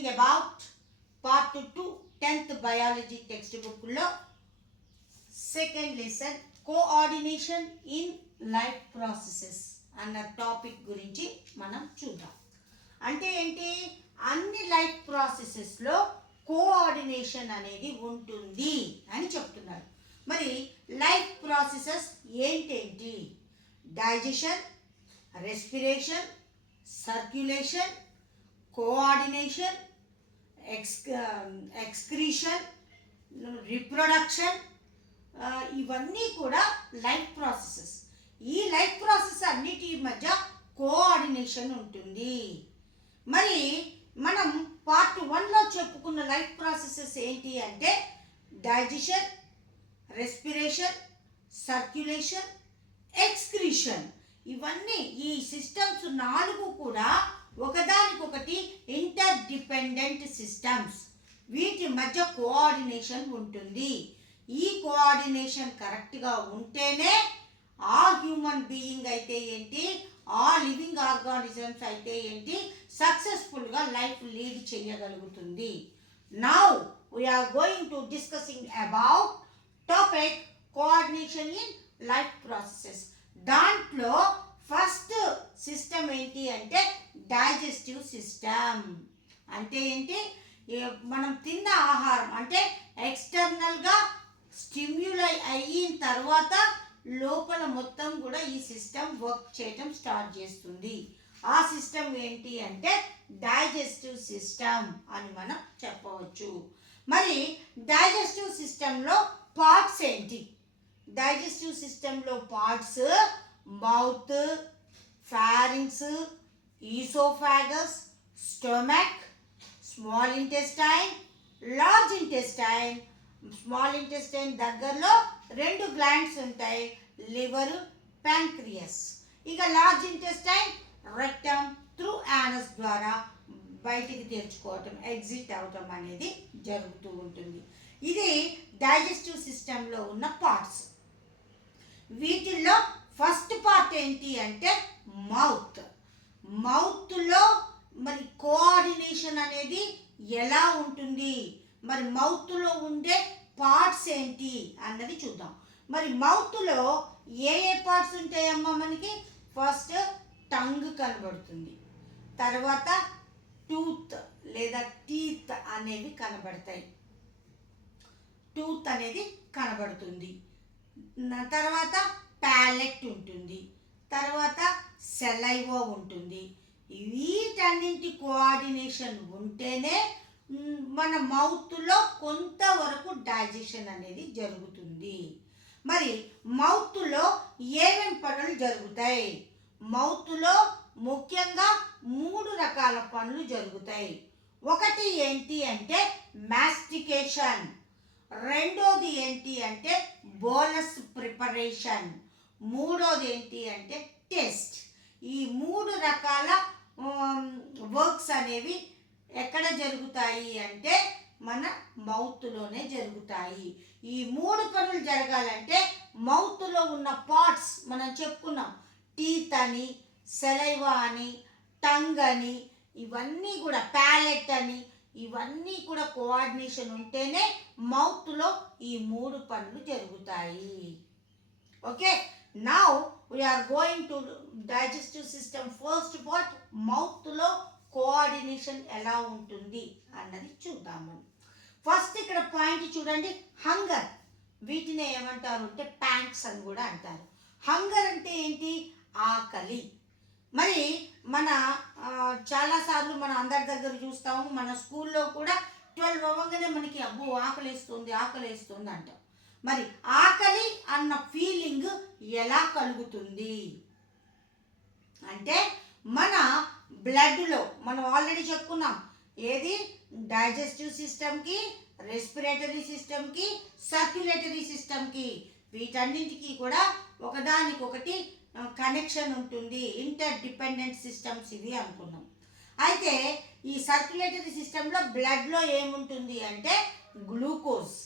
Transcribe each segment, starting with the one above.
discussing about part 2 10th biology textbook lo second lesson coordination in life processes అన్న topic గురించి మనం చూద్దాం. అంటే ఏంటి, అన్ని లైఫ్ ప్రాసెసెస్లో కోఆర్డినేషన్ అనేది ఉంటుంది అని చెప్తున్నారు. మరి లైఫ్ ప్రాసెసెస్ ఏంటేంటి? Digestion, respiration, circulation, coordination, excretion, reproduction, ఇవన్నీ కూడా లైఫ్ ప్రాసెసెస్. ఈ లైఫ్ ప్రాసెస్ అన్నిటి మధ్య కోఆర్డినేషన్ ఉంటుంది. మరి మనం పార్ట్ 1లో చెప్పుకున్న లైఫ్ ప్రాసెసెస్ ఏంటి అంటే డైజెషన్, రెస్పిరేషన్, సర్క్యులేషన్, ఎక్స్క్రీషన్. ఇవన్నీ ఈ సిస్టమ్స్ 4 కూడా ఒకదానికొకటి ఇంటర్ డిపెండెంట్ సిస్టమ్స్. వీటి మధ్య కోఆర్డినేషన్ ఉంటుంది. ఈ కోఆర్డినేషన్ కరెక్ట్గా ఉంటేనే ఆ హ్యూమన్ బీయింగ్ అయితే ఏంటి, ఆ లివింగ్ ఆర్గానిజమ్స్ అయితే ఏంటి, సక్సెస్ఫుల్గా లైఫ్ లీడ్ చేయగలుగుతుంది. Now we're going to discussing about topic coordination in life processes. దాంట్లో ఫస్ట్ సిస్టమ్ ఏంటి అంటే డైజెస్టివ్ సిస్టమ్. అంటే ఏంటి, మనం తిన్న ఆహారం అంటే ఎక్స్టర్నల్గా స్టిమ్యులై అయిన తర్వాత లోపల మొత్తం కూడా ఈ సిస్టమ్ వర్క్ చేయటం స్టార్ట్ చేస్తుంది. ఆ సిస్టమ్ ఏంటి అంటే డైజెస్టివ్ సిస్టమ్ అని మనం చెప్పవచ్చు. మరి డైజెస్టివ్ సిస్టంలో పార్ట్స్ ఏంటి? డైజెస్టివ్ సిస్టంలో parts mouth, pharynx, oesophagus, stomach, small intestine, large intestine. Small intestine దగ్గరలో 2 గ్లాండ్స్ ఉంటాయి, లివర్, ప్యాంక్రియాస్. ఇక large intestine rectum through anus ద్వారా బయటికి తెరుచుకోవటం, ఎగ్జిట్ అవటం అనేది జరుగుతూ ఉంటుంది. ఇది డైజెస్టివ్ సిస్టంలో ఉన్న పార్ట్స్. వీటిల్లో ఫస్ట్ పార్ట్ ఏంటి అంటే మౌత్. మౌత్లో మరి కోఆర్డినేషన్ అనేది ఎలా ఉంటుంది, మరి మౌత్లో ఉండే పార్ట్స్ ఏంటి అన్నది చూద్దాం. మరి మౌత్లో ఏ ఏ పార్ట్స్ ఉంటాయమ్మా మనకి? ఫస్ట్ టంగ్ కనబడుతుంది, తర్వాత టూత్ లేదా టీత్ అనేవి కనబడతాయి. టూత్ అనేది కనబడుతుంది. తర్వాత ప్యాలెట్ ఉంటుంది, తర్వాత సెలైవా ఉంటుంది. వీటన్నింటి కోఆర్డినేషన్ ఉంటేనే మన మౌత్లో కొంతవరకు డైజెషన్ అనేది జరుగుతుంది. మరి మౌత్లో ఏమేమి పనులు జరుగుతాయి? మౌత్లో ముఖ్యంగా 3 రకాల పనులు జరుగుతాయి. ఒకటి ఏంటి అంటే మాస్టికేషన్, రెండోది ఏంటి అంటే బోనస్ ప్రిపరేషన్, మూడోది ఏంటి అంటే టేస్ట్. ఈ 3 రకాల వర్క్స్ అనేవి ఎక్కడ జరుగుతాయి అంటే మన మౌత్లోనే జరుగుతాయి. ఈ 3 పనులు జరగాలంటే మౌత్లో ఉన్న పార్ట్స్ మనం చెప్పుకున్నాం, టీత్ అని, సెలైవా అని, టంగ్ అని, ఇవన్నీ కూడా ప్యాలెట్ అని, ఇవన్నీ కూడా కోఆర్డినేషన్ ఉంటేనే మౌత్లో ఈ 3 పనులు జరుగుతాయి. Okay, now we're going to digestive system first part. మౌత్లో కోఆర్డినేషన్ ఎలా ఉంటుంది అన్నది చూద్దాము. ఫస్ట్ ఇక్కడ పాయింట్ చూడండి, హంగర్. వీటిని ఏమంటారు అంటే ప్యాంక్స్ అని కూడా అంటారు. హంగర్ అంటే ఏంటి? ఆకలి. మరి మన చాలాసార్లు మన అందరి దగ్గర చూస్తాము, మన స్కూల్లో కూడా 12 అవ్వగానే మనకి అబ్బో ఆకలేస్తుంది ఆకలేస్తుంది అంటాం. మరి ఆకలి అన్న ఫీలింగ్ ఎలా కలుగుతుంది అంటే మన బ్లడ్లో మనం ఆల్రెడీ చెప్పుకున్నాం, ఏది డైజెస్టివ్ సిస్టమ్కి, రెస్పిరేటరీ సిస్టమ్కి, సర్క్యులేటరీ సిస్టమ్కి, వీటన్నింటికి కూడా ఒకదానికొకటి కనెక్షన్ ఉంటుంది. ఇంటర్ డిపెండెంట్ సిస్టమ్స్ ఇవి అనుకున్నాం. అయితే ఈ సర్క్యులేటరీ సిస్టంలో బ్లడ్లో ఏముంటుంది అంటే గ్లూకోజ్.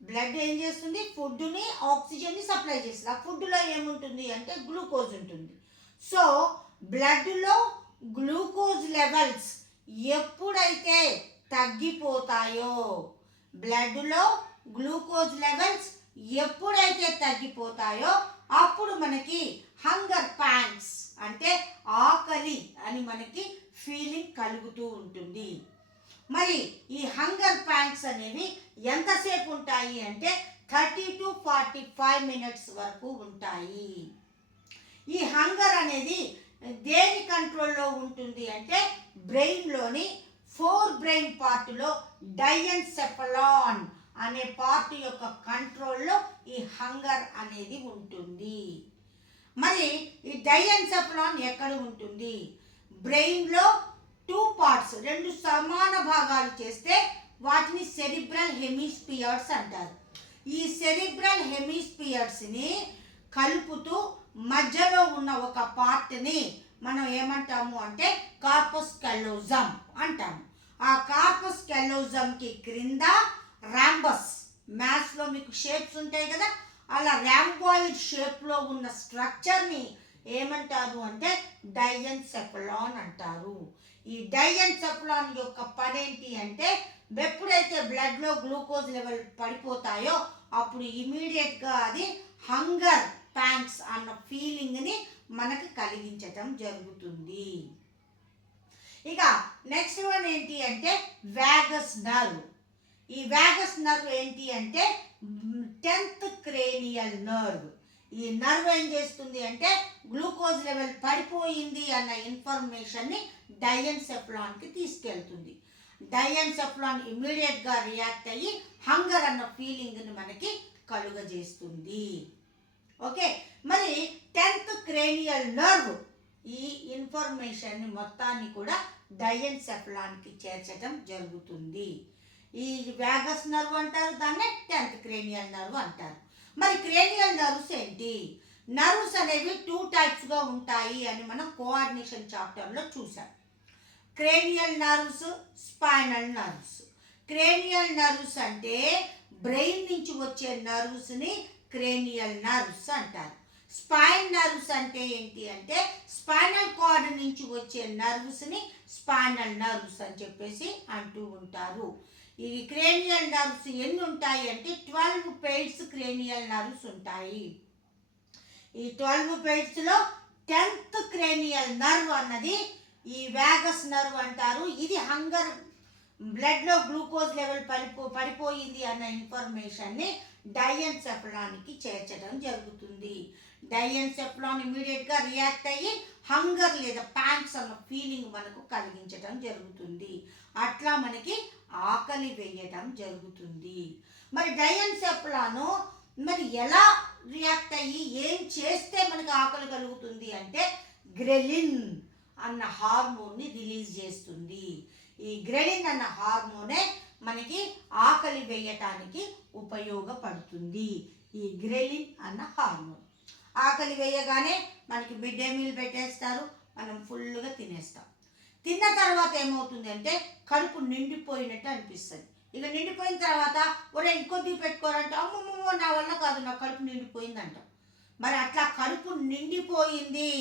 బ్లడ్ ఏం చేస్తుంది? ఫుడ్ని, ఆక్సిజన్ని సప్లై చేస్తుంది. ఆ ఫుడ్లో ఏముంటుంది అంటే గ్లూకోజ్ ఉంటుంది. సో బ్లడ్లో గ్లూకోజ్ లెవెల్స్ ఎప్పుడైతే తగ్గిపోతాయో, బ్లడ్లో గ్లూకోజ్ లెవెల్స్ ఎప్పుడైతే తగ్గిపోతాయో అప్పుడు మనకి హంగర్ ప్యాంగ్స్ అంటే ఆకలి అని మనకి ఫీలింగ్ కలుగుతూ ఉంటుంది. మరి ఈ హంగర్ ప్యాంగ్స్ అనేవి ఎంతసేపు ఉంటాయి అంటే 30 to 45 minutes వరకు ఉంటాయి. ఈ హంగర్ అనేది దేని కంట్రోల్లో ఉంటుంది అంటే బ్రెయిన్లోని 4 బ్రెయిన్ పార్ట్లో డైఎన్సెఫలాన్ అనే పార్ట్ యొక్క కంట్రోల్లో ఈ హంగర్ అనేది ఉంటుంది. మరి ఈ డైఎన్సెఫలాన్ ఎక్కడ ఉంటుంది? బ్రెయిన్లో 2 పార్ట్స్, 2 సమాన భాగాలు చేస్తే వాటిని సెరిబ్రల్ హెమిస్పియర్స్ అంటారు. ఈ సెరిబ్రల్ హెమిస్పియర్స్ని కలుపుతూ మధ్యలో ఉన్న ఒక పార్ట్ని మనం ఏమంటాము అంటే కార్పస్ క్యాలోజమ్ అంటాము. ఆ కార్పస్ క్యాలోజమ్కి క్రింద ర్యాంబస్, మ్యాథ్స్లో మీకు షేప్స్ ఉంటాయి కదా, అలా ర్యాంబాయిడ్ షేప్లో ఉన్న స్ట్రక్చర్ని ఏమంటారు అంటే డైఎన్సెఫలాన్ అంటారు. ఈ డైఎన్సెఫలాన్ యొక్క పని ఏంటి అంటే ఎప్పుడైతే బ్లడ్లో గ్లూకోజ్ లెవెల్ పడిపోతాయో అప్పుడు ఇమీడియట్గా అది హంగర్ ప్యాంగ్స్ అన్న ఫీలింగ్ని మనకు కలిగించటం జరుగుతుంది. ఇక నెక్స్ట్ వన్ ఏంటి అంటే వాగస్ నర్వ్. ఈ వాగస్ నర్వ్ ఏంటి అంటే 10th క్రేనియల్ నర్వ్. ఈ నర్వ్ ఏం చేస్తుంది అంటే గ్లూకోజ్ లెవెల్ పడిపోయింది అన్న ఇన్ఫర్మేషన్ని డైఎన్సెఫలాన్కి తీసుకెళ్తుంది. డైఎన్సెఫలాన్ ఇమ్మీడియట్గా రియాక్ట్ అయ్యి హంగర్ అన్న ఫీలింగ్ని మనకి కలుగజేస్తుంది. ఓకే, మరి 10th క్రేనియల్ నర్వ్ ఈ ఇన్ఫర్మేషన్ని మొత్తాన్ని కూడా డైఎన్సెఫలాన్కి చేర్చడం జరుగుతుంది. ఈ వాగస్ నర్వ్ అంటారు, దాన్నే 10th క్రేనియల్ నర్వ్ అంటారు. మరి క్రేనియల్ నర్వ్స్ ఏంటి? నర్వ్స్ అనేవి 2 టైప్స్గా ఉంటాయి అని మనం కోఆర్డినేషన్ చాప్టర్లో చూసాం. Cranial nerves, spinal nerves. Cranial nerves అంటే బ్రెయిన్ నుంచి వచ్చే నర్వ్స్ని క్రేనియల్ నర్వ్స్ అంటారు. స్పైన్ నర్వ్స్ అంటే ఏంటి అంటే స్పైనల్ కార్డ్ నుంచి వచ్చే నర్వ్స్ని స్పైనల్ నర్వ్స్ అని చెప్పేసి అంటూ ఉంటారు. ఈ క్రేనియల్ నర్వ్స్ ఎన్ని ఉంటాయి అంటే 12 పెయిర్స్ క్రేనియల్ నర్వ్స్ ఉంటాయి. ఈ 12 పెయిర్స్లో 10th క్రేనియల్ నర్వ్ అన్నది ఈ వాగస్ నర్వ్ అంటారు. ఇది హంగర్, బ్లడ్లో గ్లూకోజ్ లెవెల్ పడిపోయింది అన్న ఇన్ఫర్మేషన్ని డైఎన్సెఫలాన్కి చేర్చడం జరుగుతుంది. డైఎన్సెఫలాన్ ఇమీడియట్గా రియాక్ట్ అయ్యి హంగర్ లేదా ప్యాంక్స్ అన్న ఫీలింగ్ మనకు కలిగించడం జరుగుతుంది. అట్లా మనకి ఆకలి వేయటం జరుగుతుంది. మరి డైఎన్సెఫలాను మరి ఎలా రియాక్ట్ అయ్యి ఏం చేస్తే మనకి ఆకలి కలుగుతుంది అంటే గ్రెలిన్ అన్న హార్మోన్ని రిలీజ్ చేస్తుంది. ఈ గ్రెలిన్ అన్న హార్మోనే మనకి ఆకలి వేయటానికి ఉపయోగపడుతుంది. ఈ గ్రెలిన్ అన్న హార్మోన్ ఆకలి వేయగానే మనకి మిడ్ డే మీల్ పెట్టేస్తారు, మనం ఫుల్గా తినేస్తాం. తిన్న తర్వాత ఏమవుతుంది అంటే కడుపు నిండిపోయినట్టు అనిపిస్తుంది. ఇక నిండిపోయిన తర్వాత ఒరే ఇంకొద్ది పెట్టుకోరంటే అమ్మమ్మో నా వల్ల కాదు, నా కడుపు నిండిపోయిందంట. మరి అట్లా కడుపు నిండిపోయింది,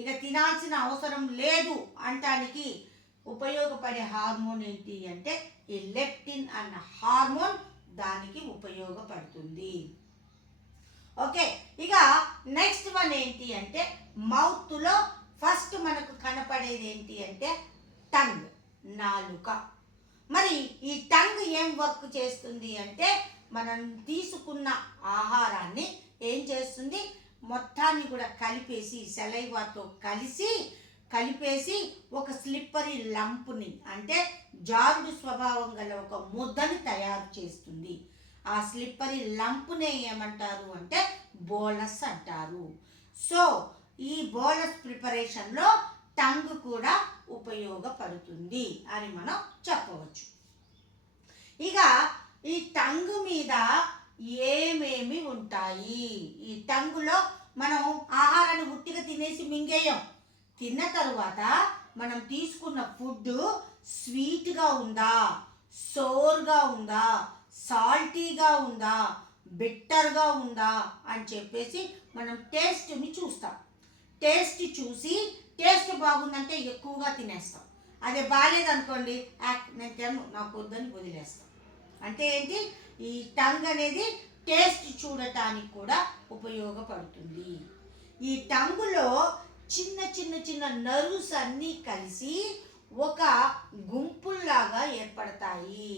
ఇక తినాల్సిన అవసరం లేదు అంటానికి ఉపయోగపడే హార్మోన్ ఏంటి అంటే ఈ లెప్టిన్ అన్న హార్మోన్ దానికి ఉపయోగపడుతుంది. ఓకే, ఇక నెక్స్ట్ వన్ ఏంటి అంటే మౌత్లో ఫస్ట్ మనకు కనపడేది ఏంటి అంటే టంగ్, నాలుక. మరి ఈ టంగ్ ఏం వర్క్ చేస్తుంది అంటే మనం తీసుకున్న ఆహారాన్ని ఏం చేస్తుంది, మొత్తాన్ని కూడా కలిపేసి సలైవాతో కలిపేసి ఒక స్లిప్పరీ లంప్ని అంటే జారుడు స్వభావం గల ఒక ముద్దని తయారు చేస్తుంది. ఆ స్లిప్పరీ లంప్నే ఏమంటారు అంటే బోలస్ అంటారు. సో ఈ బోలస్ ప్రిపరేషన్లో టంగ్ కూడా ఉపయోగపడుతుంది అని మనం చెప్పవచ్చు. ఇక ఈ టంగ్ మీద ఏమేమి ఉంటాయి? ఈ టంగులో మనం ఆహారాన్ని ఉట్టిగా తినేసి మింగేయం. తిన్న తరువాత మనం తీసుకున్న ఫుడ్ స్వీట్గా ఉందా, సోర్గా ఉందా, సాల్టీగా ఉందా, బిట్టర్గా ఉందా అని చెప్పేసి మనం టేస్ట్ని చూస్తాం. టేస్ట్ చూసి టేస్ట్ బాగుందంటే ఎక్కువగా తినేస్తాం, అదే బాగాలేదనుకోండి నేను తినను, నాకు వద్దని వదిలేస్తాను. అంటే ఏంటి, ఈ టంగ్ అనేది టేస్ట్ చూడటానికి కూడా ఉపయోగపడుతుంది. ఈ టంగులో చిన్న చిన్న చిన్న నర్వ్స్ అన్నీ కలిసి ఒక గుంపుల్లాగా ఏర్పడతాయి.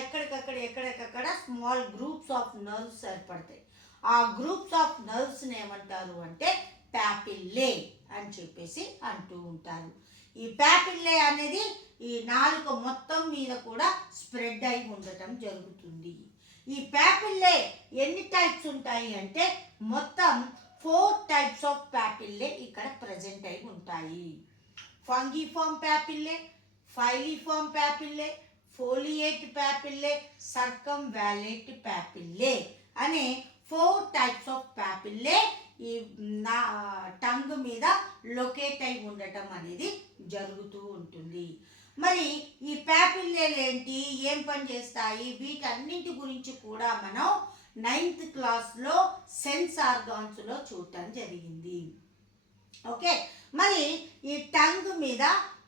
ఎక్కడికక్కడ స్మాల్ గ్రూప్స్ ఆఫ్ నర్వ్స్ ఏర్పడతాయి. ఆ గ్రూప్స్ ఆఫ్ నర్వ్స్ని ఏమంటారు అంటే ప్యాపిల్లే అని చెప్పేసి అంటూ ఉంటారు. ఈ ప్యాపిల్లే అనేది ఈ నాలుక మొత్తం మీద కూడా స్ప్రెడ్ అయి ఉండటం జరుగుతుంది. ఈ ప్యాపిల్లే ఎన్ని టైప్స్ ఉంటాయి అంటే మొత్తం 4 టైప్స్ ఆఫ్ ప్యాపిల్లే ఇక్కడ ప్రజెంట్ అయి ఉంటాయి. Fungiform papillae, filiform papillae, foliate papillae, circumvallate papillae అనే 4 టైప్స్ ఆఫ్ ప్యాపిల్లే ఈ టంగ్ మీద లొకేట్ అయి ఉండటం అనేది జరుగుతూ ఉంటుంది. మరి ఈ ప్యాపిల్లేలు ఏంటి, ఏం పని చేస్తాయి, వీటన్నింటి గురించి కూడా మనం 9th క్లాస్లో సెన్స్ ఆర్గాన్స్లో చూడటం జరిగింది. ఓకే, మరి ఈ టంగ్ మీద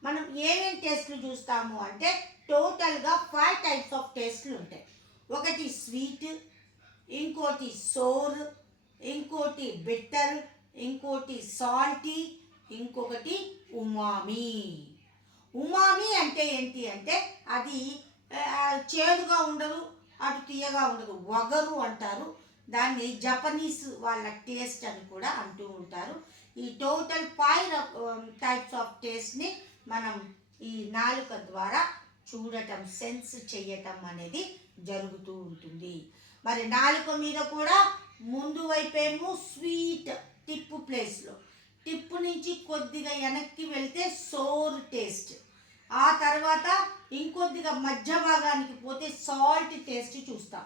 మనం ఏమేమి టేస్ట్లు చూస్తాము అంటే టోటల్గా 5 టైప్స్ ఆఫ్ టేస్ట్లు ఉంటాయి. ఒకటి స్వీట్, ఇంకోటి సోర్, ఇంకోటి బిట్టర్, ఇంకోటి సాల్టీ, ఇంకొకటి ఉమామి. ఉమామి అంటే ఏంటి అంటే అది చేదుగా ఉండదు, అటు తీయగా ఉండదు, వగరు అంటారు. దాన్ని జపనీస్ వాళ్ళ టేస్ట్ అని కూడా అంటూ ఉంటారు. ఈ టోటల్ 5 టైప్స్ ఆఫ్ టేస్ట్ని మనం ఈ నాలుక ద్వారా చూడటం, సెన్స్ చేయటం అనేది జరుగుతూ ఉంటుంది. మరి నాలుక మీద కూడా ముందు వైపేమో స్వీట్ టిప్ ప్లేస్లో, టిప్ నుంచి కొద్దిగా వెనక్కి వెళ్తే సోర్ టేస్ట్, ఆ తర్వాత ఇంకొద్దిగా మధ్య భాగానికి పోతే సాల్ట్ టేస్ట్ చూస్తాం.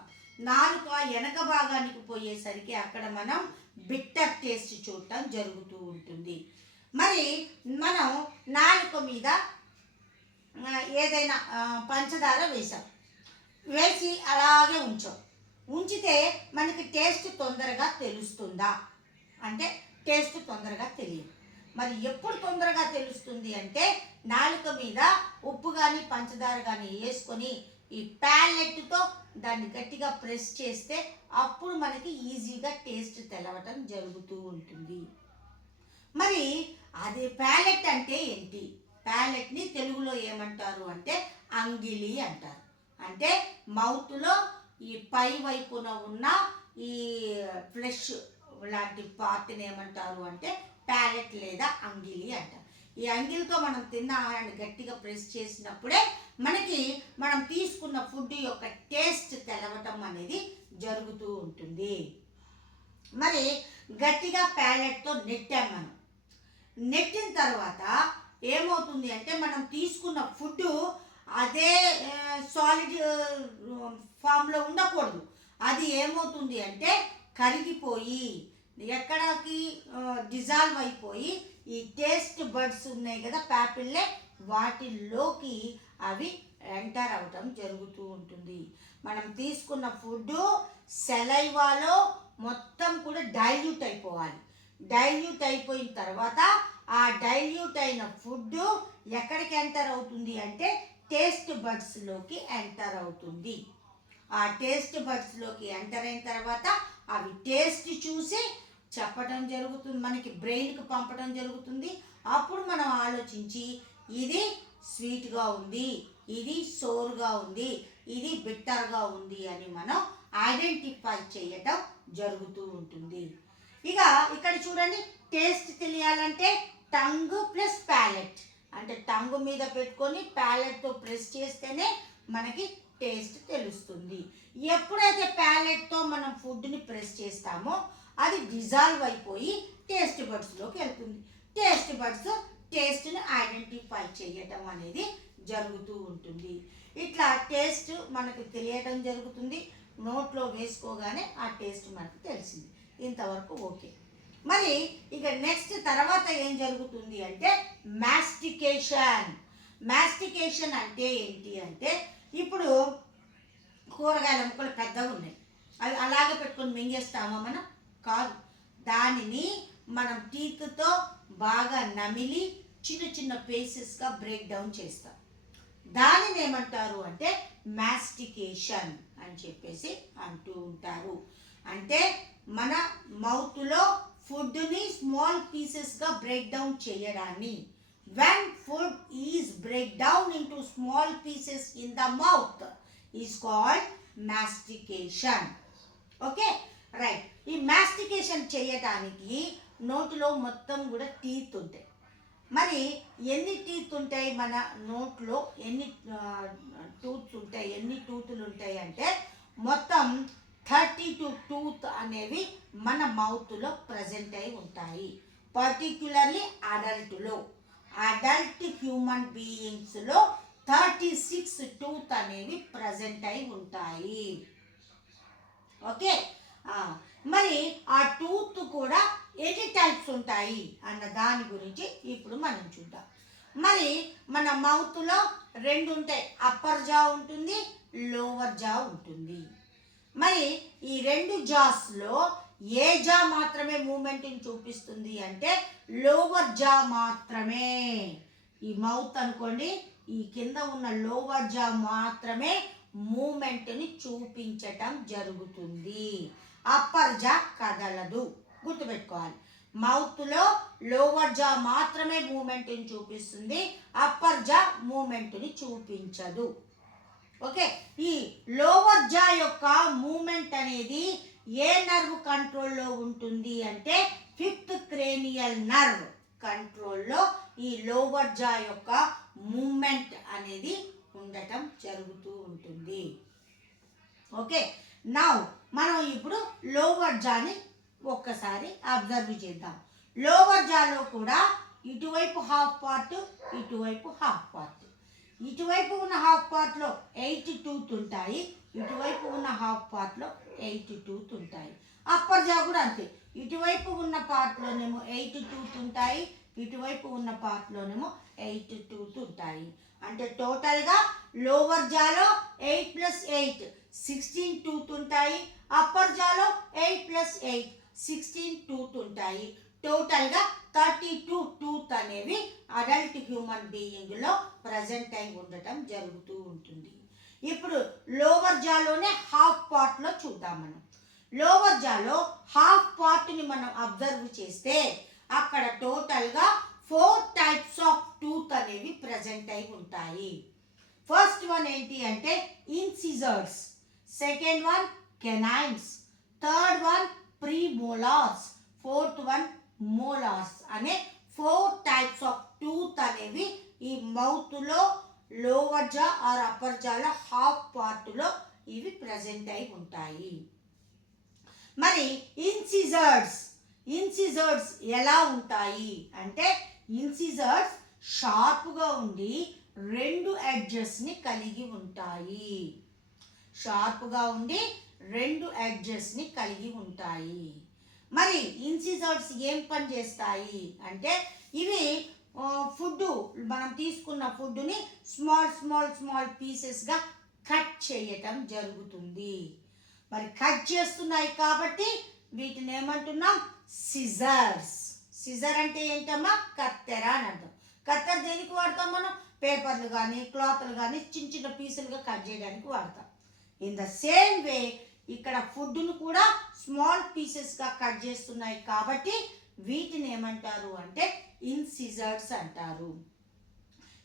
నాలుక వెనక భాగానికి పోయేసరికి అక్కడ మనం బిట్టర్ టేస్ట్ చూడటం జరుగుతూ ఉంటుంది. మరి మనం నాలుక మీద ఏదైనా పంచదార వేసి అలాగే ఉంచితే మనకి టేస్ట్ తొందరగా తెలుస్తుందా అంటే టేస్ట్ తొందరగా తెలియదు. మరి ఎప్పుడు తొందరగా తెలుస్తుంది అంటే నాలుక మీద ఉప్పు కానీ పంచదార కానీ వేసుకొని ఈ ప్యాలెట్తో దాన్ని గట్టిగా ప్రెస్ చేస్తే అప్పుడు మనకి ఈజీగా టేస్ట్ తెలవటం జరుగుతూ ఉంటుంది. మరి అది ప్యాలెట్ అంటే ఏంటి, ప్యాలెట్ని తెలుగులో ఏమంటారు అంటే అంగిలి అంటారు. అంటే మౌత్లో ఈ పై వైపున ఉన్న ఈ ఫ్లెష్ లాంటి పార్ట్ని ఏమంటారు అంటే ప్యాలెట్ లేదా అంగిలి అంటారు. ఈ అంగిలితో మనం తిన్న ఆహారాన్ని గట్టిగా ప్రెస్ చేసినప్పుడే మనకి మనం తీసుకున్న ఫుడ్ యొక్క టేస్ట్ తెలవటం అనేది జరుగుతూ ఉంటుంది. మరి గట్టిగా ప్యాలెట్తో నెట్టాం. మనం నెట్టిన తర్వాత ఏమవుతుంది అంటే మనం తీసుకున్న ఫుడ్ అదే సాలిడ్ ఫామ్లో ఉండకూడదు. అది ఏమవుతుంది అంటే కరిగిపోయి ఎక్కడికి డిజాల్వ్ అయిపోయి ఈ టేస్ట్ బడ్స్ ఉన్నాయి కదా ప్యాపిల్లే, వాటిల్లోకి అవి ఎంటర్ అవటం జరుగుతూ ఉంటుంది. మనం తీసుకున్న ఫుడ్ సెలైవాలో మొత్తం కూడా డైల్యూట్ అయిపోవాలి. డైల్యూట్ అయిపోయిన తర్వాత ఆ డైల్యూట్ అయిన ఫుడ్ ఎక్కడికి ఎంటర్ అవుతుంది అంటే టేస్ట్ బడ్స్లోకి ఎంటర్ అవుతుంది. ఆ టేస్ట్ బడ్స్లోకి ఎంటర్ అయిన తర్వాత అవి టేస్ట్ చూసి చెప్పడం జరుగుతుంది, మనకి బ్రెయిన్కి పంపడం జరుగుతుంది. అప్పుడు మనం ఆలోచించి ఇది స్వీట్గా ఉంది, ఇది సోర్గా ఉంది, ఇది బిట్టర్గా ఉంది అని మనం ఐడెంటిఫై చేయటం జరుగుతూ ఉంటుంది. ఇక ఇక్కడ చూడండి, టేస్ట్ తెలియాలంటే టంగ్ ప్లస్ ప్యాలెట్, అంటే టంగ్ మీద పెట్టుకొని ప్యాలెట్తో ప్రెస్ చేస్తేనే మనకి టేస్ట్ తెలుస్తుంది. ఎప్పుడైతే ప్యాలెట్తో మనం ఫుడ్ని ప్రెస్ చేస్తామో అది డిజాల్వ్ అయిపోయి టేస్ట్ బడ్స్లోకి వెళ్తుంది. టేస్ట్ బడ్స్ టేస్ట్ని ఐడెంటిఫై చేయటం అనేది జరుగుతూ ఉంటుంది. ఇట్లా టేస్ట్ మనకు తెలియటం జరుగుతుంది. నోట్లో వేసుకోగానే ఆ టేస్ట్ మనకు తెలిసింది. ఇంతవరకు ఓకే. మరి ఇక నెక్స్ట్ తర్వాత ఏం జరుగుతుంది అంటే మాస్టికేషన్. మాస్టికేషన్ అంటే ఏంటి అంటే ఇప్పుడు కూరగాయల ముక్కలు పెద్దగా ఉన్నాయి, అవి అలాగే పెట్టుకొని మింగేస్తామా మనం? కాదు. దానిని మనం టీత్తో బాగా నమిలి చిన్న చిన్న పీసెస్గా బ్రేక్ డౌన్ చేస్తాం. దానిని ఏమంటారు అంటే మాస్టికేషన్ అని చెప్పేసి అంటూ ఉంటారు. అంటే మన మౌత్లో ఫుడ్ని స్మాల్ పీసెస్గా బ్రేక్ డౌన్ చేయడాన్ని, when food is break down into small pieces in the mouth is called mastication. Okay right. ఈ మాస్టికేషన్ చేయడానికి నోటిలో మొత్తం కూడా టీత్ ఉంటాయి. మరి ఎన్ని టీత్ ఉంటాయి మన నోట్లో, ఎన్ని టూత్స్ ఉంటాయి, ఎన్ని టూతులు ఉంటాయి అంటే మొత్తం 32 టూత్ అనేవి మన మౌత్లో ప్రజెంట్ అయి ఉంటాయి. పర్టిక్యులర్లీ అడల్ట్ హ్యూమన్ బీయింగ్స్లో 36 టూత్ అనేవి ప్రజెంట్ అయి ఉంటాయి. ఓకే, మరి ఆ టూత్ కూడా ఎన్ని టైప్స్ ఉంటాయి అన్న దాని గురించి ఇప్పుడు మనం చూద్దాం. మరి మన మౌత్లో 2 ఉంటాయి, అప్పర్ జా ఉంటుంది, లోవర్ జా ఉంటుంది. మరి ఈ 2 జాస్లో ఏ జా మాత్రమే మూమెంట్ని చూపిస్తుంది అంటే లోవర్ జా మాత్రమే. ఈ మౌత్ అనుకోండి, ఈ కింద ఉన్న లోవర్ జా మాత్రమే మూమెంట్ని చూపించటం జరుగుతుంది. అప్పర్ జా కదలదు, గుర్తుపెట్టుకోవాలి. మౌత్లో లోవర్ జా మాత్రమే మూమెంట్ని చూపిస్తుంది, అప్పర్ జా మూమెంట్ని చూపించదు. ఓకే, ఈ లోవర్ జా యొక్క మూమెంట్ అనేది ఏ నర్వ్ కంట్రోల్లో ఉంటుంది అంటే 5th క్రేనియల్ నర్వ్ కంట్రోల్లో ఈ లోవర్ జా యొక్క మూమెంట్ అనేది ఉండటం జరుగుతూ ఉంటుంది. ఓకే, నౌ మనం ఇప్పుడు లోవర్ జాని ఒక్కసారి అబ్జర్వ్ చేద్దాం. లోవర్ జాలో కూడా ఇటువైపు హాఫ్ పార్ట్, ఇటువైపు హాఫ్ పార్ట్. ఇటువైపు ఉన్న హాఫ్ పార్ట్లో 8 టూత్ ఉంటాయి, ఇటువైపు ఉన్న హాఫ్ పార్ట్లో 8 టూత్ ఉంటాయి. అప్పర్ జా కూడా అంతే, ఇటువైపు ఉన్న పార్ట్లోనేమో 8 టూత్ ఉంటాయి, ఇటువైపు ఉన్న పార్ట్లోనేమో 8 టూత్ ఉంటాయి. అంటే టోటల్గా లోవర్ జాలో 8 + 8 16 టూత్ ఉంటాయి, అప్పర్ జాలో 8 + 8 16 టూత్ ఉంటాయి. టోటల్గా 32 టూత్ అనేవి అడల్ట్ హ్యూమన్ బీయింగ్లో ప్రజెంట్ అయి ఉండటం జరుగుతూ ఉంటుంది. ఇప్పుడు లోవర్ జాలోనే హాఫ్ పార్ట్లో చూద్దాం. మనం లోవర్ జాలో హాఫ్ పార్ట్ని మనం అబ్జర్వ్ చేస్తే అక్కడ టోటల్గా 4 టైప్స్ ఆఫ్ టూత్ అనేవి ప్రజెంట్ అయి ఉంటాయి. ఫస్ట్ వన్ ఏంటి అంటే incisors, second one canines, third one premolars, fourth one molars అనే 4 టైప్స్ ఆఫ్ టూత్ అనేవి ఈ మౌత్లో లోవర్ జా ఆర్ అప్పర్ జాలో హాఫ్ పార్ట్లో ఇవి ప్రజెంట్ అయి ఉంటాయి. మరి ఇన్సిజర్స్ ఎలా ఉంటాయి అంటే ఇన్సిజర్స్ షార్ప్గా ఉండి 2 ఎడ్జెస్ని కలిగి ఉంటాయి. షార్ప్గా ఉండి 2 ఎడ్జెస్ని కలిగి ఉంటాయి. మరి ఇన్సిజర్స్ ఏం పని చేస్తాయి అంటే ఇవి ఫుడ్, మనం తీసుకున్న ఫుడ్ని స్మాల్ పీసెస్గా కట్ చేయటం జరుగుతుంది. మరి కట్ చేస్తున్నాయి కాబట్టి వీటిని ఏమంటున్నాం సిజర్స్. సిజర్ అంటే ఏంటమ్మా, కత్తెర అని అర్థం. కత్తెర దేనికి వాడతాం మనం, పేపర్లు కానీ క్లాత్లు కానీ చిన్న చిన్న పీసులుగా కట్ చేయడానికి వాడతాం. ఇన్ ద సేమ్ వే ఇక్కడ ఫుడ్ను కూడా స్మాల్ పీసెస్గా కట్ చేస్తున్నాయి కాబట్టి వీటిని ఏమంటారు అంటే ఇన్సిజర్స్ అంటారు.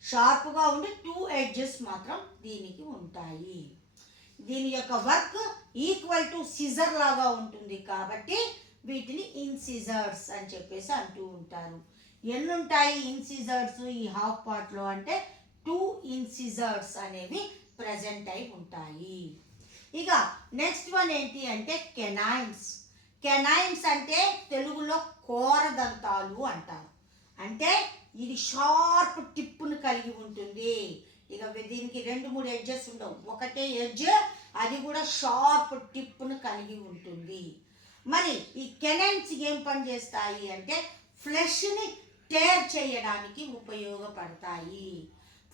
షార్ప్గా ఉండి 2 ఎడ్జెస్ మాత్రం దీనికి ఉంటాయి. దీని యొక్క వర్క్ ఈక్వల్ టు సిజర్ లాగా ఉంటుంది కాబట్టి వీటిని ఇన్సిజర్స్ అని చెప్పేసి అంటూ ఉంటారు. ఎన్ని ఉంటాయి ఇన్సిజర్స్ ఈ హాఫ్ పార్ట్లో అంటే 2 ఇన్సిజర్స్ అనేవి ప్రజెంట్ అయి ఉంటాయి. ఇక నెక్స్ట్ వన్ ఏంటి అంటే కెనైన్స్ అంటే తెలుగులో కోరదంతాలు అంటారు. అంటే ఇది షార్ప్ టిప్పును కలిగి ఉంటుంది. ఇక దీనికి 2-3 ఎడ్జెస్ ఉండవు, ఒకటే ఎడ్జ్, అది కూడా షార్ప్ టిప్పును కలిగి ఉంటుంది. మరి ఈ కెనైన్స్ ఏం పని చేస్తాయి అంటే ఫ్లెష్ని టేర్ చేయడానికి ఉపయోగపడతాయి.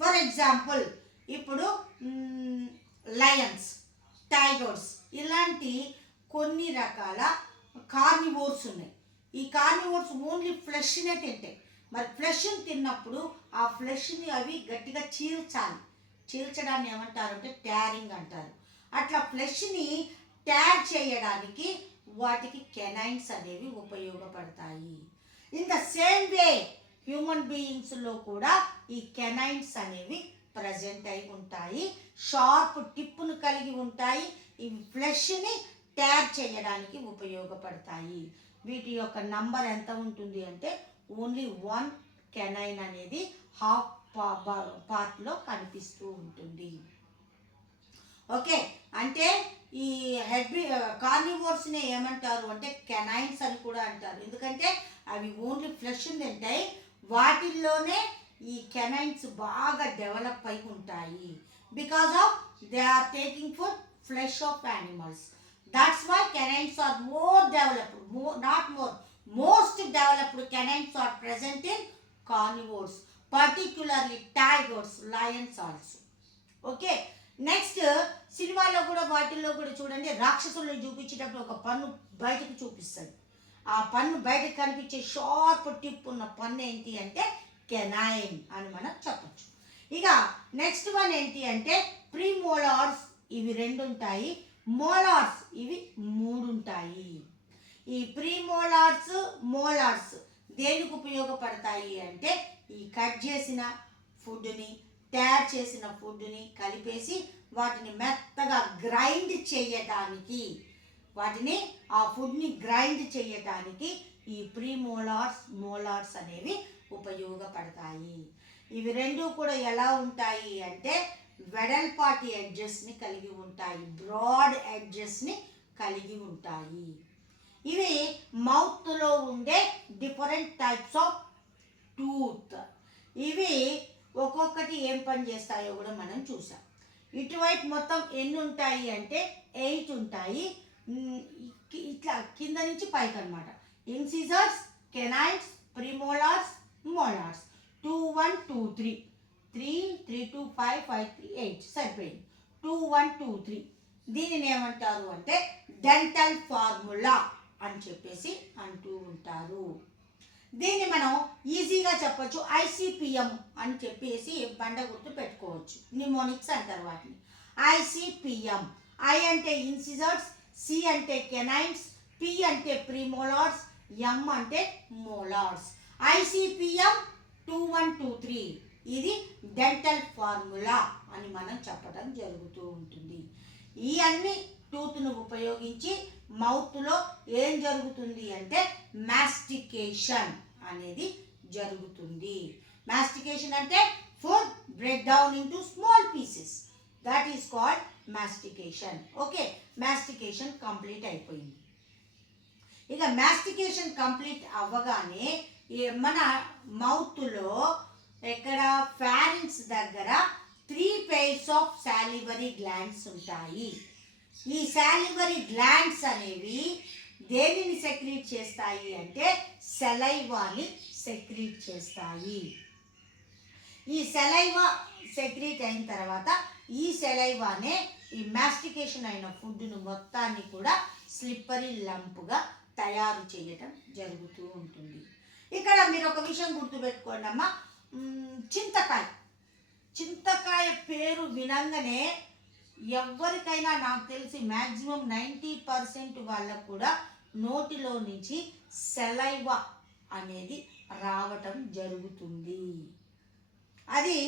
ఫర్ ఎగ్జాంపుల్ ఇప్పుడు లయన్స్, టైగర్స్ ఇలాంటి కొన్ని రకాల కార్నివోర్స్ ఉన్నాయి. ఈ కార్నివోర్స్ ఓన్లీ ఫ్లెష్నే తింటాయి. మరి ఫ్లెష్ని తిన్నప్పుడు ఆ ఫ్లెష్ని అవి గట్టిగా చీల్చాలి. చీల్చడాన్ని ఏమంటారు అంటే ట్యారింగ్ అంటారు. అట్లా ఫ్లెష్ని ట్యార్ చేయడానికి వాటికి కెనైన్స్ అనేవి ఉపయోగపడతాయి. In the same way human బీయింగ్స్లో కూడా ఈ కెనైన్స్ అనేవి ప్రజెంట్ అయి ఉంటాయి. షార్ప్ టిప్పును కలిగి ఉంటాయి. ఇవి ఫ్లెష్ని ట్యార్ చేయడానికి ఉపయోగపడతాయి. వీటి యొక్క నంబర్ ఎంత ఉంటుంది అంటే ఓన్లీ 1 కెనైన్ అనేది హాఫ్ పార్ట్లో కనిపిస్తూ ఉంటుంది. ఓకే, అంటే ఈ కార్నివోర్స్ని ఏమంటారు అంటే కెనైన్స్ అని కూడా అంటారు. ఎందుకంటే అవి ఓన్లీ ఫ్లెష్ తింటాయి. వాటిల్లోనే ఈ కెనైన్స్ బాగా డెవలప్ అయి ఉంటాయి. Because of they are taking for flesh of animals. That's why canines are more developed, not more, most developed canines are present in carnivores, particularly tigers, lions also. Okay, next సినిమాలో కూడా వాటిల్లో కూడా చూడండి, రాక్షసులను చూపించేటప్పుడు ఒక పన్ను బయటకు చూపిస్తుంది. ఆ పన్ను బయటకు కనిపించే షార్ప్ టిప్ ఉన్న పన్ను ఏంటి అంటే కెనైన్ అని మనం చెప్పచ్చు. ఇక నెక్స్ట్ వన్ ఏంటి అంటే ప్రీమోలార్స్, ఇవి 2 ఉంటాయి. మోలార్స్ ఇవి 3 ఉంటాయి. ఈ ప్రీమోలార్స్, మోలార్స్ దేనికి ఉపయోగపడతాయి అంటే ఈ కట్ చేసిన ఫుడ్ని, తయారు చేసిన ఫుడ్ని కలిపేసి వాటిని మెత్తగా గ్రైండ్ చేయటానికి, ఆ ఫుడ్ని గ్రైండ్ చేయటానికి ఈ ప్రీమోలార్స్, మోలార్స్ అనేవి ఉపయోగపడతాయి. ఇవి 2 కూడా ఎలా ఉంటాయి అంటే వెడల్పాటి ఎడ్జెస్ని కలిగి ఉంటాయి, బ్రాడ్ ఎడ్జెస్ని కలిగి ఉంటాయి. ఇవి మౌత్లో ఉండే డిఫరెంట్ టైప్స్ ఆఫ్ టూత్. ఇవి ఒక్కొక్కటి ఏం పని చేస్తాయో కూడా మనం చూసాం. ఇటువైపు మొత్తం ఎన్ని ఉంటాయి అంటే 8 ఉంటాయి. ఇట్లా కింద నుంచి పైకి అనమాట. Incisors, canines, premolars, molars. 2 1 2 3 3 3 2 5 5 3 8 సరిపోయింది. 2 1 2 3 దీనిని ఏమంటారు అంటే డెంటల్ ఫార్ములా అని చెప్పేసి అంటూ ఉంటారు. దీన్ని మనం ఈజీగా చెప్పొచ్చు ఐసిపిఎం అని చెప్పేసి బండ గుర్తు పెట్టుకోవచ్చు. నిమోనిక్స్ అంటారు వాటిని. ఐసిపిఎం, ఐ అంటే ఇన్సిజర్స్, సి అంటే కెనైన్స్, పి అంటే ప్రీమోలార్స్, ఎం అంటే మోలార్స్. ఐసిపిఎం 2 1 2 3 ఇది డెంటల్ ఫార్ములా అని మనం చెప్పడం జరుగుతూ ఉంటుంది. ఈ అన్ని టూత్ను ఉపయోగించి మౌత్లో ఏం జరుగుతుంది అంటే మాస్టికేషన్ అనేది జరుగుతుంది. మాస్టికేషన్ అంటే food break down into small pieces, that is called mastication. Okay, mastication complete అయిపోయింది. ఇక మాస్టికేషన్ కంప్లీట్ అవ్వగానే మన మౌత్లో ఎక్కడ ఫారింక్స్ దగ్గర 3 pairs ఆఫ్ సాలివరీ గ్లాండ్స్ ఉంటాయి. ఈ సాలివరీ గ్లాండ్స్ అనేవి దేనిని సెక్రీట్ చేస్తాయి అంటే సెలైవాని సెక్రీట్ చేస్తాయి. ఈ సెలైవా సెక్రీట్ అయిన తర్వాత ఈ సెలైవానే ఈ మాస్టికేషన్ అయిన ఫుడ్ను మొత్తాన్ని కూడా స్లిప్పరీ లంప్గా తయారు చేయటం జరుగుతూ ఉంటుంది. ఇక్కడ మీరు ఒక విషయం గుర్తుపెట్టుకోండి అమ్మా, చింతకాయ పేరు వినంగానే ఎవరికైనా నాకు తెలిసి మ్యాక్సిమం 90% వాళ్ళకు కూడా నోటిలో నుంచి సెలైవా అనేది రావటం జరుగుతుంది. అది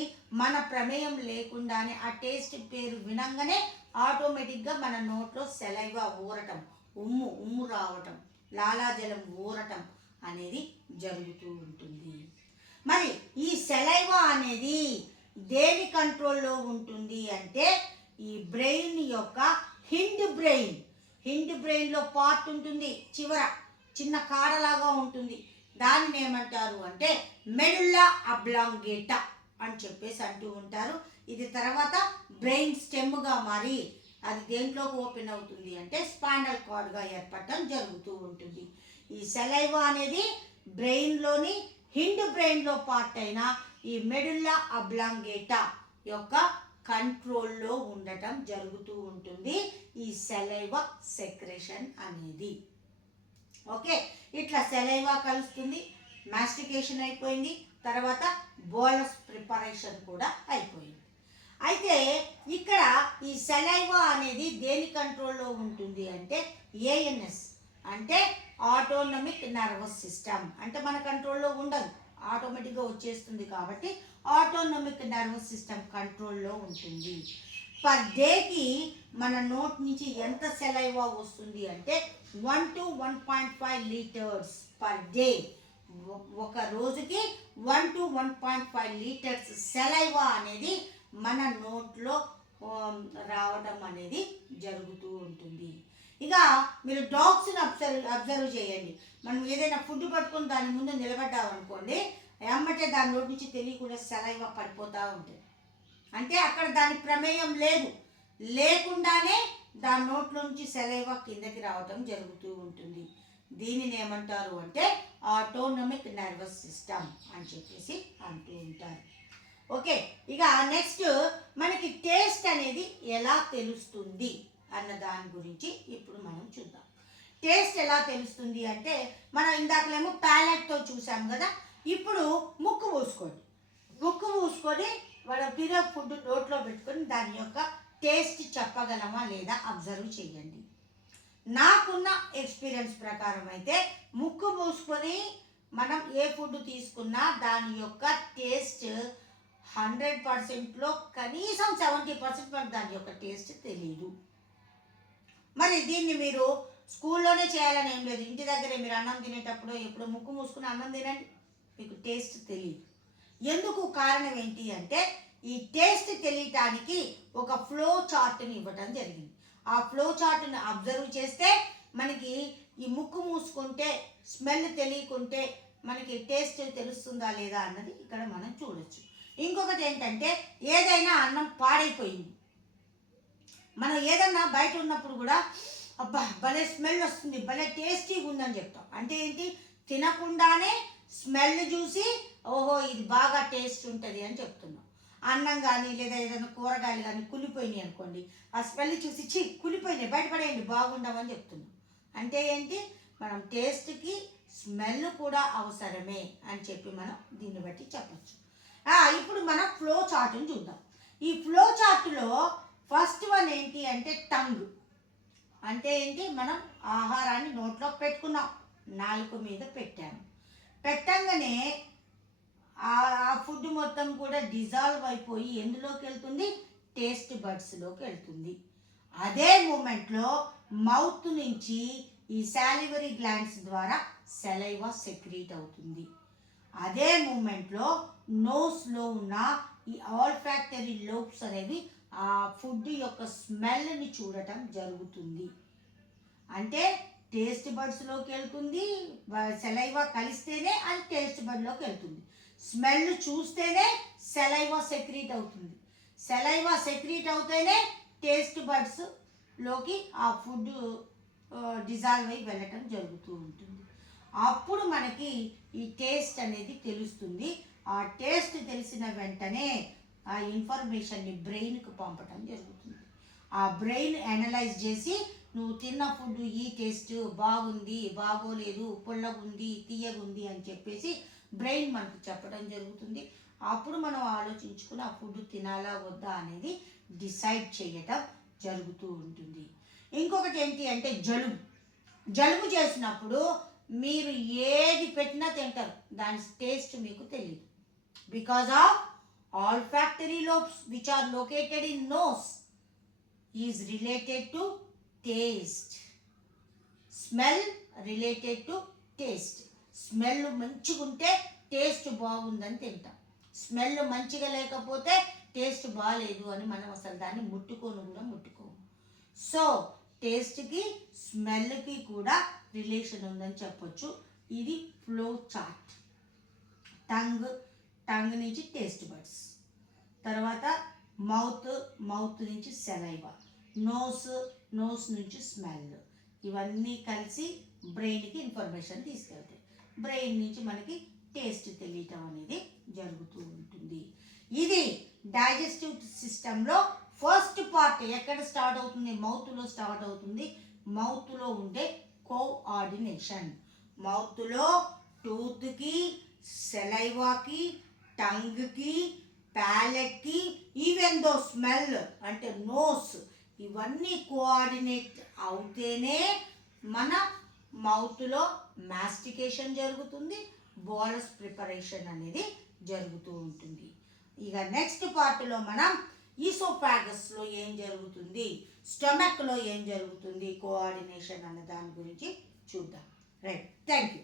మన ప్రమేయం లేకుండానే ఆ టేస్ట్ పేరు వినంగానే ఆటోమేటిక్గా మన నోట్లో సెలైవా ఊరటం, ఉమ్ము రావటం, లాలాజలం ఊరటం అనేది జరుగుతూ ఉంటుంది. మరి ఈ సెలైవా అనేది దేని కంట్రోల్లో ఉంటుంది అంటే ఈ బ్రెయిన్ యొక్క హిండ్ బ్రెయిన్లో పార్ట్ ఉంటుంది, చివర చిన్న కాడలాగా ఉంటుంది. దానిని ఏమంటారు అంటే మెడుల్లా అబ్లాంగేటా అని చెప్పేసి అంటూ ఉంటారు. ఇది తర్వాత బ్రెయిన్ స్టెమ్గా మారి అది దేంట్లోకి ఓపెన్ అవుతుంది అంటే స్పైనల్ కార్డ్గా ఏర్పడటం జరుగుతూ ఉంటుంది. ఈ సెలైవా అనేది బ్రెయిన్లోని హిండ్ బ్రెయిన్లో పార్ట్ అయిన ఈ మెడుల్లా అబ్లాంగేటా యొక్క కంట్రోల్లో ఉండటం జరుగుతూ ఉంటుంది ఈ సెలైవా సెక్రెషన్ అనేది. ఓకే, ఇట్లా సెలైవా కలుస్తుంది, మాస్టికేషన్ అయిపోయింది, తర్వాత బోలస్ ప్రిపరేషన్ కూడా అయిపోయింది. అయితే ఇక్కడ ఈ సెలైవా అనేది దేని కంట్రోల్లో ఉంటుంది అంటే ఏఎన్ఎస్ అంటే ఆటోనమిక్ నర్వస్ సిస్టమ్. అంటే మన కంట్రోల్లో ఉండదు, ఆటోమేటిక్గా వచ్చేస్తుంది కాబట్టి ఆటోనమిక్ నర్వస్ సిస్టమ్ కంట్రోల్లో ఉంటుంది. పర్ డేకి మన నోట్ నుంచి ఎంత సెలైవా వస్తుంది అంటే 1 to 1.5 లీటర్స్ పర్ డే. ఒక రోజుకి 1 to 1.5 లీటర్స్ సెలైవా అనేది మన నోట్లో రావడం అనేది జరుగుతూ ఉంటుంది. ఇక మీరు డాగ్స్ని అబ్జర్వ్ చేయండి. మనం ఏదైనా ఫుడ్ పట్టుకొని దాని ముందు నిలబడ్డామనుకోండి, ఏమంటే దాని నోటి నుంచి తెలియకుండా సెలైవా పడిపోతూ ఉంటుంది. అంటే అక్కడ దాని ప్రమేయం లేదు, లేకుండానే దాని నోట్లో నుంచి సెలైవా కిందకి రావటం జరుగుతూ ఉంటుంది. దీనిని ఏమంటారు అంటే ఆటోనమిక్ నర్వస్ సిస్టమ్ అని చెప్పేసి అంటూ ఉంటారు. ఓకే, ఇక నెక్స్ట్ మనకి టేస్ట్ అనేది ఎలా తెలుస్తుంది అన్న దాని గురించి ఇప్పుడు మనం చూద్దాం. టేస్ట్ ఎలా తెలుస్తుంది అంటే మనం ఇందాకలేమో ప్యాలెట్తో చూసాం కదా, ఇప్పుడు ముక్కు మూసుకోండి. ముక్కు మూసుకొని వాడు తినే ఫుడ్ నోట్లో పెట్టుకొని దాని యొక్క టేస్ట్ చెప్పగలమా లేదా అబ్జర్వ్ చేయండి. నాకున్న ఎక్స్పీరియన్స్ ప్రకారం అయితే ముక్కు మూసుకొని మనం ఏ ఫుడ్ తీసుకున్నా దాని యొక్క టేస్ట్ 100%లో కనీసం 70% మనకు దాని యొక్క టేస్ట్ తెలియదు. మరి దీన్ని మీరు స్కూల్లోనే చేయాలని ఏం లేదు, ఇంటి దగ్గరే మీరు అన్నం తినేటప్పుడు ఎప్పుడు ముక్కు మూసుకుని అన్నం తినండి, మీకు టేస్ట్ తెలియదు. ఎందుకు కారణం ఏంటి అంటే ఈ టేస్ట్ తెలియటానికి ఒక ఫ్లో చార్ట్ని ఇవ్వటం జరిగింది. ఆ ఫ్లో చార్ట్ని అబ్జర్వ్ చేస్తే మనకి ఈ ముక్కు మూసుకుంటే స్మెల్ తెలియకుంటే మనకి టేస్ట్ తెలుస్తుందా లేదా అన్నది ఇక్కడ మనం చూడొచ్చు. ఇంకొకటి ఏంటంటే ఏదైనా అన్నం పాడైపోయింది, మనం ఏదన్నా బయట ఉన్నప్పుడు కూడా అబ్బా భలే స్మెల్ వస్తుంది, భలే టేస్టీగా ఉందని చెప్తాం. అంటే ఏంటి, తినకుండానే స్మెల్ చూసి ఓహో ఇది బాగా టేస్ట్ ఉంటుంది అని చెప్తున్నాం. అన్నం కానీ లేదా ఏదైనా కూరగాయలు కానీ కులిపోయినాయి అనుకోండి, ఆ స్మెల్ చూసి కులిపోయినాయి బయటపడేయండి బాగుండవని చెప్తున్నాం. అంటే ఏంటి, మనం టేస్ట్కి స్మెల్ కూడా అవసరమే అని చెప్పి మనం దీన్ని బట్టి చెప్పచ్చు. ఇప్పుడు మనం ఫ్లో చార్ట్ని చూద్దాం. ఈ ఫ్లో చార్ట్లో ఫస్ట్ వన్ ఏంటి అంటే టంగ్. అంటే ఏంటి, మనం ఆహారాన్ని నోట్లో పెట్టుకున్నాం, నాలుక మీద పెట్టాము, పెట్టంగానే ఆ ఫుడ్ మొత్తం కూడా డిజాల్వ్ అయిపోయి ఎందులోకి వెళ్తుంది, టేస్ట్ బడ్స్లోకి వెళ్తుంది. అదే మూమెంట్లో మౌత్ నుంచి ఈ సాలివరీ గ్లాండ్స్ ద్వారా సెలైవా సెక్రీట్ అవుతుంది. అదే మూమెంట్లో నోస్లో ఉన్న ఈ ఆల్ఫాక్టరీ లోబ్స్ అనేవి ఆ ఫుడ్ యొక్క స్మెల్ని చూడటం జరుగుతుంది. అంటే టేస్ట్ బడ్స్లోకి వెళ్తుంది, సెలైవా కలిస్తేనే అది టేస్ట్ బడ్లోకి వెళ్తుంది. స్మెల్ చూస్తేనే సెలైవా సెక్రీట్ అవుతుంది, సెలైవా సెక్రీట్ అవుతేనే టేస్ట్ బడ్స్లోకి ఆ ఫుడ్ డిజాల్వ్ అయి వెళ్ళటం జరుగుతూ ఉంటుంది. అప్పుడు మనకి ఈ టేస్ట్ అనేది తెలుస్తుంది. ఆ టేస్ట్ తెలిసిన వెంటనే ఆ ఇన్ఫర్మేషన్ని బ్రెయిన్కి పంపటం జరుగుతుంది. ఆ బ్రెయిన్ అనలైజ్ చేసి నువ్వు తిన్న ఫుడ్ ఈ టేస్ట్ బాగుంది, బాగోలేదు, పుల్లగుంది, తీయగుంది అని చెప్పేసి బ్రెయిన్ మనకు చెప్పడం జరుగుతుంది. అప్పుడు మనం ఆలోచించుకుని ఆ ఫుడ్ తినాలా వద్దా అనేది డిసైడ్ చేయటం జరుగుతూ ఉంటుంది. ఇంకొకటి ఏంటి అంటే జలుబు చేసినప్పుడు మీరు ఏది పెట్టినా తింటారు, దాని టేస్ట్ మీకు తెలియదు. Because of olfactory lobes which are located in nose is related to taste. Smell related to taste. Smell మంచిగా ఉంటే టేస్ట్ బాగుందని తింటాం, స్మెల్ మంచిగా లేకపోతే టేస్ట్ బాగాలేదు అని మనం అసలు దాన్ని ముట్టుకోము. సో టేస్ట్కి స్మెల్కి కూడా రిలేషన్ ఉందని చెప్పొచ్చు. ఇది ఫ్లో చార్ట్. టంగ్ నుంచి టేస్ట్ బడ్స్, తర్వాత మౌత్ నుంచి సెలైవా, నోస్ నుంచి స్మెల్, ఇవన్నీ కలిసి బ్రెయిన్కి ఇన్ఫర్మేషన్ తీసుకెళ్తాయి. బ్రెయిన్ నుంచి మనకి టేస్ట్ తెలియటం అనేది జరుగుతూ ఉంటుంది. ఇది డైజెస్టివ్ సిస్టంలో ఫస్ట్ పార్ట్. ఎక్కడ స్టార్ట్ అవుతుంది, మౌత్లో స్టార్ట్ అవుతుంది. మౌత్లో ఉండే కోఆర్డినేషన్, మౌత్లో టూత్కి, సెలైవాకి, టంగ్కి, ప్యాలెట్కి, ఈవెన్ దో స్మెల్ అంటే నోస్, ఇవన్నీ కోఆర్డినేట్ అవుతేనే మన మౌత్లో మాస్టికేషన్ జరుగుతుంది, బోలస్ ప్రిపరేషన్ అనేది జరుగుతూ ఉంటుంది. ఇక నెక్స్ట్ పార్ట్లో మనం ఈసోఫాగస్లో ఏం జరుగుతుంది, స్టమక్లో ఏం జరుగుతుంది కోఆర్డినేషన్ అనే దాని గురించి చూద్దాం. Right, thank you.